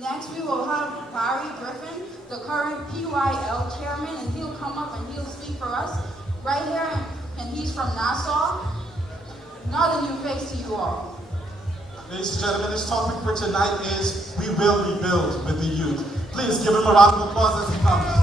Next, we will have Griffin, the current PYL chairman, and he'll come up and he'll speak for us right here, and he's from Nassau. Not a new face to you all. Ladies and gentlemen, this topic for tonight is We Will Rebuild with the Youth. Please give him a round of applause as he comes.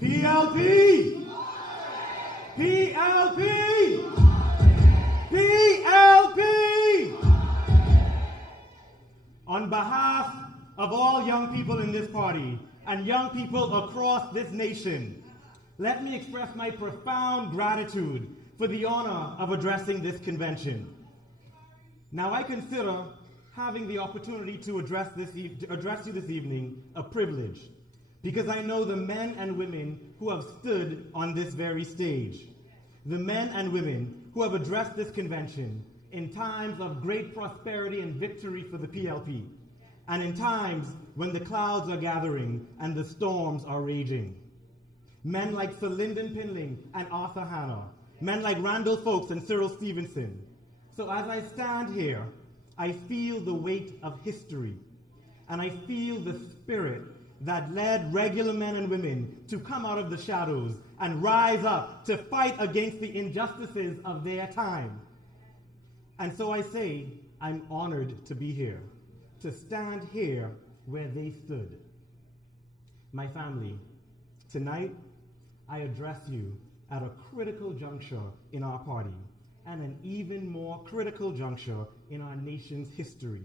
PLP! PLP! PLP! On behalf of all young people in this party and young people across this nation, let me express my profound gratitude for the honor of addressing this convention. Now, I consider having the opportunity to address you this evening a privilege, because I know the men and women who have stood on this very stage, the men and women who have addressed this convention in times of great prosperity and victory for the PLP, and in times when the clouds are gathering and the storms are raging. Men like Sir Lyndon Pinling and Arthur Hanna, men like Randall Folks and Cyril Stevenson. So as I stand here, I feel the weight of history, and I feel the spirit that led regular men and women to come out of the shadows and rise up to fight against the injustices of their time. And so I say, I'm honored to be here, to stand here where they stood. My family, tonight I address you at a critical juncture in our party and an even more critical juncture in our nation's history.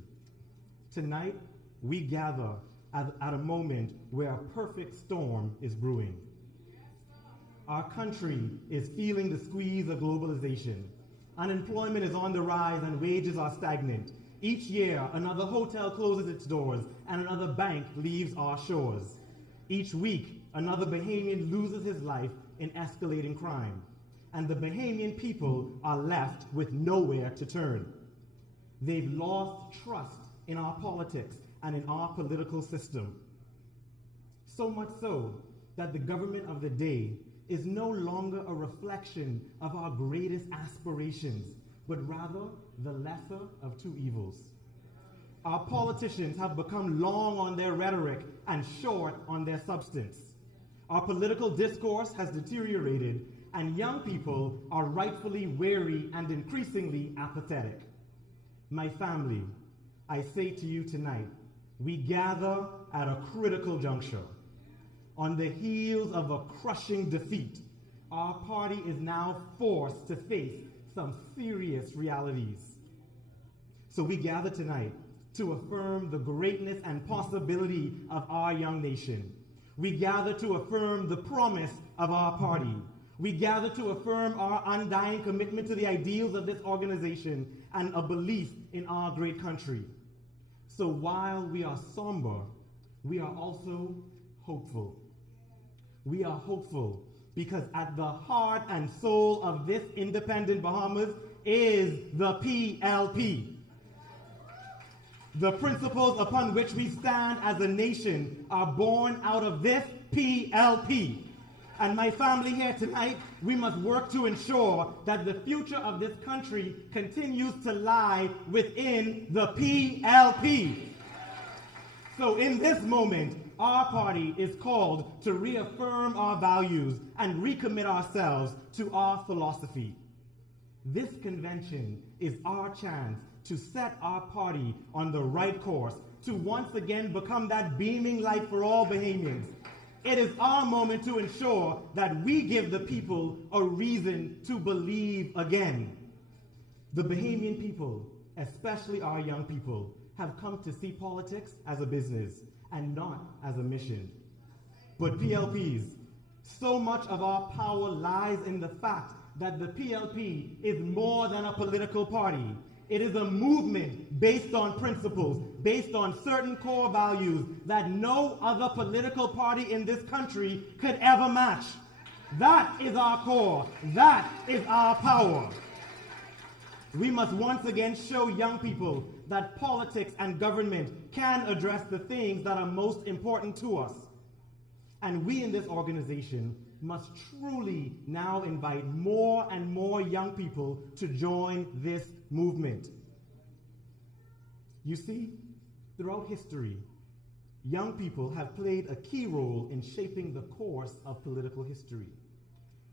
Tonight, we gather at a moment where a perfect storm is brewing. Our country is feeling the squeeze of globalization. Unemployment is on the rise and wages are stagnant. Each year, another hotel closes its doors and another bank leaves our shores. Each week, another Bahamian loses his life in escalating crime. And the Bahamian people are left with nowhere to turn. They've lost trust in our politics and in our political system. So much so that the government of the day is no longer a reflection of our greatest aspirations, but rather the lesser of two evils. Our politicians have become long on their rhetoric and short on their substance. Our political discourse has deteriorated, and young people are rightfully weary and increasingly apathetic. My family, I say to you tonight, we gather at a critical juncture. On the heels of a crushing defeat, our party is now forced to face some serious realities. So we gather tonight to affirm the greatness and possibility of our young nation. We gather to affirm the promise of our party. We gather to affirm our undying commitment to the ideals of this organization and a belief in our great country. So while we are somber, we are also hopeful. We are hopeful because at the heart and soul of this independent Bahamas is the PLP. The principles upon which we stand as a nation are born out of this PLP. And my family here tonight, we must work to ensure that the future of this country continues to lie within the PLP. So in this moment, our party is called to reaffirm our values and recommit ourselves to our philosophy. This convention is our chance to set our party on the right course, to once again become that beaming light for all Bahamians. It is our moment to ensure that we give the people a reason to believe again. The Bahamian people, especially our young people, have come to see politics as a business and not as a mission. But PLPs, so much of our power lies in the fact that the PLP is more than a political party. It is a movement based on principles, based on certain core values that no other political party in this country could ever match. That is our core. That is our power. We must once again show young people that politics and government can address the things that are most important to us. And we in this organization must truly now invite more and more young people to join this movement. You see, throughout history, young people have played a key role in shaping the course of political history.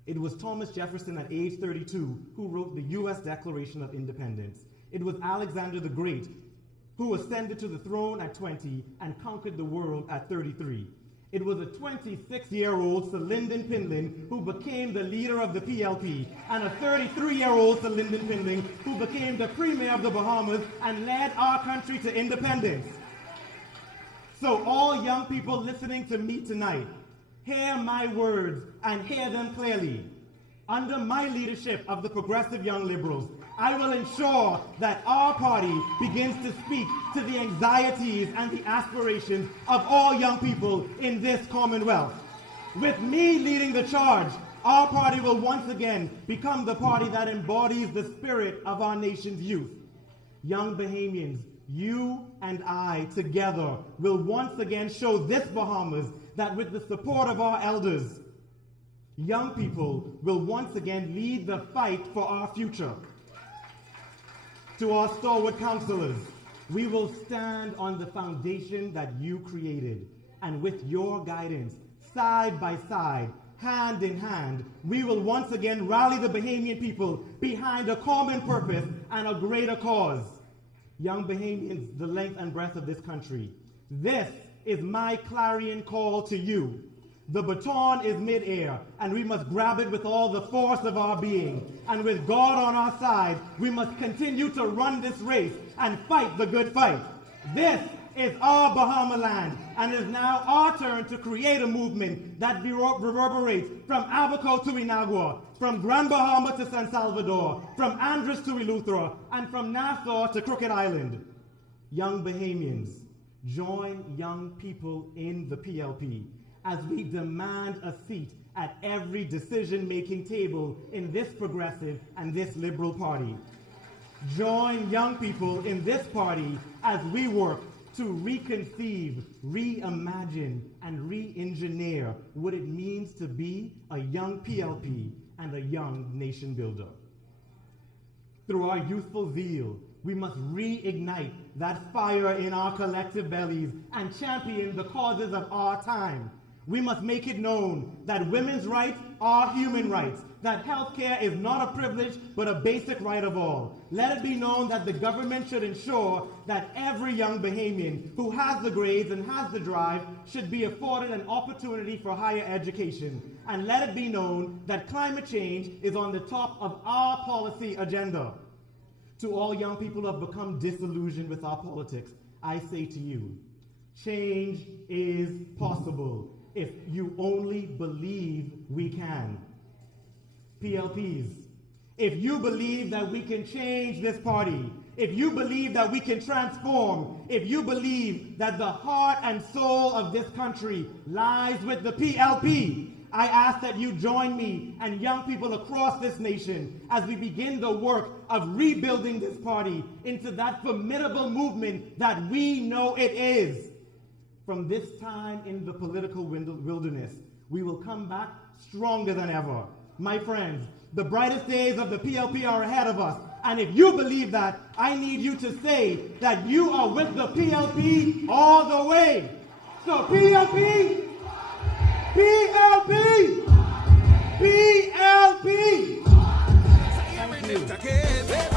It was Thomas Jefferson at age 32 who wrote the U.S. Declaration of Independence. It was Alexander the Great who ascended to the throne at 20 and conquered the world at 33. It was a 26-year-old Sir Lyndon Pindling who became the leader of the PLP, and a 33-year-old Sir Lyndon Pindling who became the Premier of the Bahamas and led our country to independence. So all young people listening to me tonight, hear my words and hear them clearly. Under my leadership of the Progressive Young Liberals, I will ensure that our party begins to speak to the anxieties and the aspirations of all young people in this Commonwealth. With me leading the charge, our party will once again become the party that embodies the spirit of our nation's youth. Young Bahamians, you and I together will once again show this Bahamas that with the support of our elders, young people will once again lead the fight for our future. To our stalwart counselors, we will stand on the foundation that you created, and with your guidance, side by side, hand in hand, we will once again rally the Bahamian people behind a common purpose and a greater cause. Young Bahamians, the length and breadth of this country, this is my clarion call to you. The baton is mid-air, and we must grab it with all the force of our being. And with God on our side, we must continue to run this race and fight the good fight. This is our Bahama land, and it is now our turn to create a movement that reverberates from Abaco to Inagua, from Grand Bahama to San Salvador, from Andros to Eleuthera, and from Nassau to Crooked Island. Young Bahamians, join young people in the PLP as we demand a seat at every decision-making table in this progressive and this liberal party. Join young people in this party as we work to reconceive, reimagine, and re-engineer what it means to be a young PLP and a young nation builder. Through our youthful zeal, we must reignite that fire in our collective bellies and champion the causes of our time. We must make it known that women's rights are human rights, that healthcare is not a privilege but a basic right of all. Let it be known that the government should ensure that every young Bahamian who has the grades and has the drive should be afforded an opportunity for higher education. And let it be known that climate change is on the top of our policy agenda. To all young people who have become disillusioned with our politics, I say to you, change is possible if you only believe we can. PLPs, if you believe that we can change this party, if you believe that we can transform, if you believe that the heart and soul of this country lies with the PLP, I ask that you join me and young people across this nation as we begin the work of rebuilding this party into that formidable movement that we know it is. From this time in the political wilderness, we will come back stronger than ever. My friends, the brightest days of the PLP are ahead of us. And if you believe that, I need you to say that you are with the PLP all the way. So PLP, PLP, PLP. Thank you.